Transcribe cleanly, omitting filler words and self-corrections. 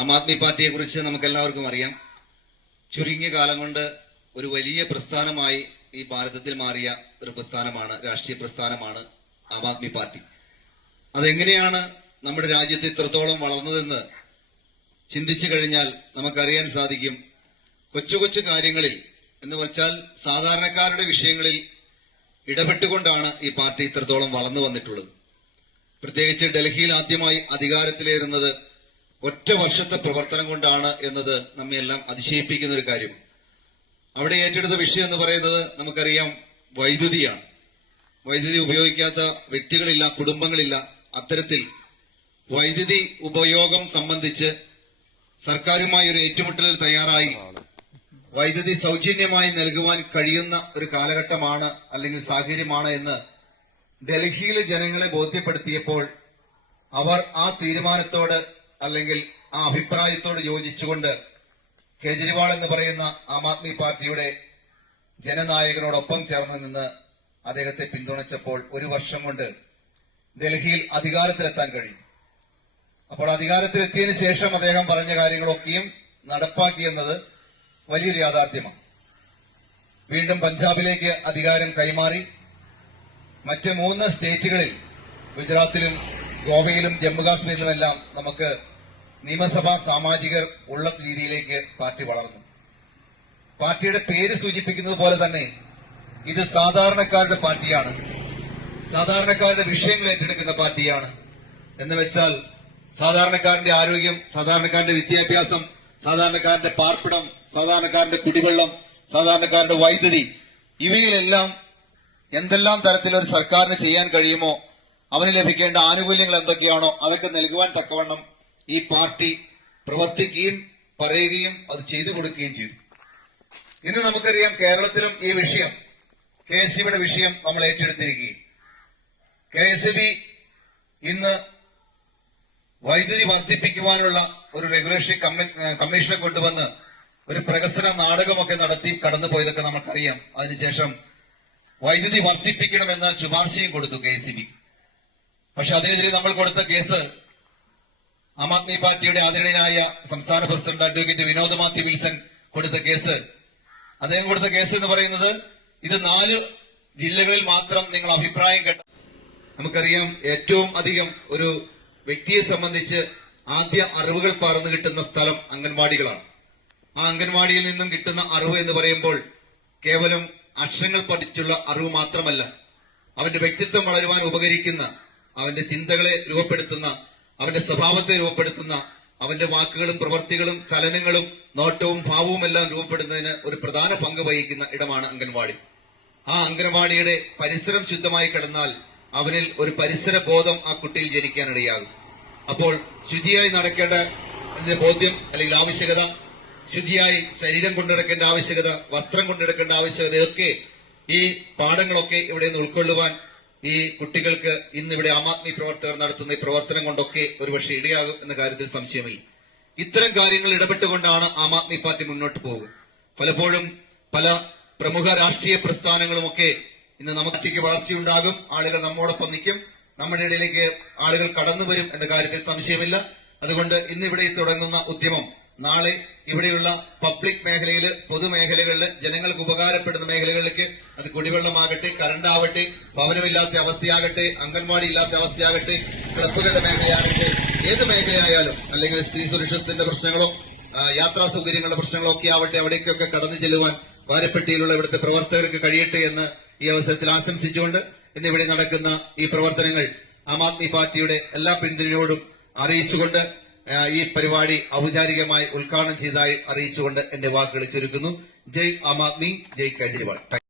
ആം ആദ്മി പാർട്ടിയെ കുറിച്ച് നമുക്ക് എല്ലാവർക്കും അറിയാം. ചുരുങ്ങിയ കാലം കൊണ്ട് ഒരു വലിയ പ്രസ്ഥാനമായി ഈ ഭാരതത്തിൽ മാറിയ ഒരു പ്രസ്ഥാനമാണ്, രാഷ്ട്രീയ പ്രസ്ഥാനമാണ് ആം ആദ്മി പാർട്ടി. അതെങ്ങനെയാണ് നമ്മുടെ രാജ്യത്ത് ഇത്രത്തോളം വളർന്നതെന്ന് ചിന്തിച്ചു കഴിഞ്ഞാൽ നമുക്കറിയാൻ സാധിക്കും. കൊച്ചു കൊച്ചു കാര്യങ്ങളിൽ എന്ന് വെച്ചാൽ സാധാരണക്കാരുടെ വിഷയങ്ങളിൽ ഇടപെട്ടുകൊണ്ടാണ് ഈ പാർട്ടി ഇത്രത്തോളം വളർന്നു വന്നിട്ടുള്ളത്. പ്രത്യേകിച്ച് ഡൽഹിയിൽ ആദ്യമായി അധികാരത്തിലേറുന്നത് ഒറ്റ വർഷത്തെ പ്രവർത്തനം കൊണ്ടാണ് എന്നത് നമ്മയെല്ലാം അതിശയിപ്പിക്കുന്ന ഒരു കാര്യം. അവിടെ ഏറ്റെടുത്ത വിഷയം എന്ന് പറയുന്നത് നമുക്കറിയാം, വൈദ്യുതിയാണ്. വൈദ്യുതി ഉപയോഗിക്കാത്ത വ്യക്തികളില്ല, കുടുംബങ്ങളില്ല. അത്തരത്തിൽ വൈദ്യുതി ഉപയോഗം സംബന്ധിച്ച് സർക്കാരുമായി ഒരു ഏറ്റുമുട്ടലിൽ തയ്യാറായി വൈദ്യുതി സൗജന്യമായി നൽകുവാൻ കഴിയുന്ന ഒരു കാലഘട്ടമാണ് അല്ലെങ്കിൽ സാഹചര്യമാണ് എന്ന് ഡൽഹിയിലെ ജനങ്ങളെ ബോധ്യപ്പെടുത്തിയപ്പോൾ അവർ ആ തീരുമാനത്തോട് അല്ലെങ്കിൽ ആ അഭിപ്രായത്തോട് യോജിച്ചുകൊണ്ട് കേജ്രിവാൾ എന്ന് പറയുന്ന ആം ആദ്മി പാർട്ടിയുടെ ജനനായകനോടൊപ്പം ചേർന്ന് നിന്ന് അദ്ദേഹത്തെ പിന്തുണച്ചപ്പോൾ ഒരു വർഷം കൊണ്ട് ഡൽഹിയിൽ അധികാരത്തിലെത്താൻ കഴിയും. അപ്പോൾ അധികാരത്തിലെത്തിയതിനു ശേഷം അദ്ദേഹം പറഞ്ഞ കാര്യങ്ങളൊക്കെയും നടപ്പാക്കിയെന്നത് വലിയൊരു യാഥാർത്ഥ്യമാണ്. വീണ്ടും പഞ്ചാബിലേക്ക് അധികാരം കൈമാറി. മറ്റ് 3 സ്റ്റേറ്റുകളിൽ, ഗുജറാത്തിലും ഗോവയിലും ജമ്മുകാശ്മീരിലുമെല്ലാം നമുക്ക് നിയമസഭാ സാമാജികർ ഉള്ള രീതിയിലേക്ക് പാർട്ടി വളർന്നു. പാർട്ടിയുടെ പേര് സൂചിപ്പിക്കുന്നത് പോലെ തന്നെ ഇത് സാധാരണക്കാരുടെ പാർട്ടിയാണ്, സാധാരണക്കാരുടെ വിഷയങ്ങൾ ഏറ്റെടുക്കുന്ന പാർട്ടിയാണ്. എന്ന് വെച്ചാൽ സാധാരണക്കാരന്റെ ആരോഗ്യം, സാധാരണക്കാരന്റെ വിദ്യാഭ്യാസം, സാധാരണക്കാരന്റെ പാർപ്പിടം, സാധാരണക്കാരന്റെ കുടിവെള്ളം, സാധാരണക്കാരന്റെ വൈദ്യുതി, ഇവയിലെല്ലാം എന്തെല്ലാം തരത്തിലൊരു സർക്കാരിന് ചെയ്യാൻ കഴിയുമോ, അവന് ലഭിക്കേണ്ട ആനുകൂല്യങ്ങൾ എന്തൊക്കെയാണോ അതൊക്കെ നൽകുവാൻ തക്കവണ്ണം ഈ പാർട്ടി പ്രവർത്തിക്കുകയും പറയുകയും അത് ചെയ്തു കൊടുക്കുകയും ചെയ്തു. ഇന്ന് നമുക്കറിയാം, കേരളത്തിലും ഈ വിഷയം, KSEBിയുടെ വിഷയം നമ്മൾ ഏറ്റെടുത്തിരിക്കുകയും KSEB ഇന്ന് വൈദ്യുതി വർദ്ധിപ്പിക്കുവാനുള്ള ഒരു റെഗുലേറ്ററി കമ്മീഷനെ കൊണ്ടുവന്ന് ഒരു പ്രഹസന നാടകമൊക്കെ നടത്തി കടന്നുപോയതൊക്കെ നമുക്കറിയാം. അതിനുശേഷം വൈദ്യുതി വർദ്ധിപ്പിക്കണമെന്ന് ശുപാർശയും കൊടുത്തു KSEB. പക്ഷെ അതിനെതിരെ നമ്മൾ കൊടുത്ത കേസ്, ആം ആദ്മി പാർട്ടിയുടെ ആദരണീയനായ സംസ്ഥാന president advocate Vinod Mathew Wilson കൊടുത്ത കേസ്, അദ്ദേഹം കൊടുത്ത കേസ് എന്ന് പറയുന്നത്, ഇത് 4 ജില്ലകളിൽ മാത്രം നിങ്ങൾ അഭിപ്രായം കേട്ട. നമുക്കറിയാം, ഏറ്റവും അധികം ഒരു വ്യക്തിയെ സംബന്ധിച്ച് ആദ്യ അറിവുകൾ പകർന്നു കിട്ടുന്ന സ്ഥലം അംഗൻവാടികളാണ്. ആ അംഗൻവാടിയിൽ നിന്നും കിട്ടുന്ന അറിവ് എന്ന് പറയുമ്പോൾ കേവലം അക്ഷരങ്ങൾ പഠിച്ചുള്ള അറിവ് മാത്രമല്ല, അവന്റെ വ്യക്തിത്വം വളരുവാൻ ഉപകരിക്കുന്ന, അവന്റെ ചിന്തകളെ രൂപപ്പെടുത്തുന്ന, അവന്റെ സ്വഭാവത്തെ രൂപപ്പെടുത്തുന്ന, അവന്റെ വാക്കുകളും പ്രവൃത്തികളും ചലനങ്ങളും നോട്ടവും ഭാവവും എല്ലാം രൂപപ്പെടുന്നതിന് ഒരു പ്രധാന പങ്ക് വഹിക്കുന്ന ഇടമാണ് അംഗൻവാടി. ആ അംഗൻവാടിയുടെ പരിസരം ശുദ്ധമായി കിടന്നാൽ അവനിൽ ഒരു പരിസര ബോധം ആ കുട്ടിയിൽ ജനിക്കാനിടയാകും. അപ്പോൾ ശുചിയായി നടക്കേണ്ട ബോധ്യം അല്ലെങ്കിൽ ആവശ്യകത, ശുചിയായി ശരീരം കൊണ്ടുനടക്കേണ്ട ആവശ്യകത, വസ്ത്രം കൊണ്ടെടുക്കേണ്ട ആവശ്യകതയൊക്കെ, ഈ പാഠങ്ങളൊക്കെ ഇവിടെ നിന്ന് ഉൾക്കൊള്ളുവാൻ ഈ കുട്ടികൾക്ക് ഇന്നിവിടെ ആം ആദ്മി പ്രവർത്തകർ നടത്തുന്ന ഈ പ്രവർത്തനം കൊണ്ടൊക്കെ ഒരുപക്ഷെ ഇടയാകും എന്ന കാര്യത്തിൽ സംശയമില്ല. ഇത്തരം കാര്യങ്ങൾ ഇടപെട്ടുകൊണ്ടാണ് ആം ആദ്മി പാർട്ടി മുന്നോട്ട് പോകുക. പലപ്പോഴും പല പ്രമുഖ രാഷ്ട്രീയ പ്രസ്ഥാനങ്ങളുമൊക്കെ ഇന്ന് നമുക്ക് വളർച്ചയുണ്ടാകും, ആളുകൾ നമ്മോടൊപ്പം നിൽക്കും, നമ്മുടെ ഇടയിലേക്ക് ആളുകൾ കടന്നു വരും എന്ന കാര്യത്തിൽ സംശയമില്ല. അതുകൊണ്ട് ഇന്നിവിടെ തുടങ്ങുന്ന ഉദ്യമം നാളെ ഇവിടെയുള്ള പബ്ലിക് മേഖലയിൽ, പൊതുമേഖലകളിൽ, ജനങ്ങൾക്ക് ഉപകാരപ്പെടുന്ന മേഖലകളിലേക്ക്, അത് കുടിവെള്ളമാകട്ടെ, കറണ്ട് ആവട്ടെ, ഭവനമില്ലാത്ത അവസ്ഥയാകട്ടെ, അംഗൻവാടി ഇല്ലാത്ത അവസ്ഥയാകട്ടെ, ക്ലബ്ബുകളുടെ മേഖലയാകട്ടെ, ഏത് മേഖലയായാലും, അല്ലെങ്കിൽ സ്ത്രീ സുരക്ഷിതത്വത്തിന്റെ പ്രശ്നങ്ങളോ യാത്രാ സൗകര്യങ്ങളുടെ പ്രശ്നങ്ങളോ ഒക്കെ ആവട്ടെ, അവിടേക്കൊക്കെ കടന്നു ചെല്ലുവാൻ വാരപ്പെട്ടിയിലുള്ള ഇവിടുത്തെ പ്രവർത്തകർക്ക് കഴിയട്ടെ എന്ന് ഈ അവസരത്തിൽ ആശംസിച്ചുകൊണ്ട് ഇന്നിവിടെ നടക്കുന്ന ഈ പ്രവർത്തനങ്ങൾ ആം ആദ്മി പാർട്ടിയുടെ എല്ലാ പിന്തുണയോടും അറിയിച്ചുകൊണ്ട് ഈ പരിപാടി ഔപചാരികമായി ഉദ്ഘാടനം ചെയ്തതായി അറിയിച്ചുകൊണ്ട് എന്റെ വാക്കുകൾ ചുരുക്കുന്നു. ജയ് ആം ആദ്മി, ജയ് കേജ്രിവാൾ.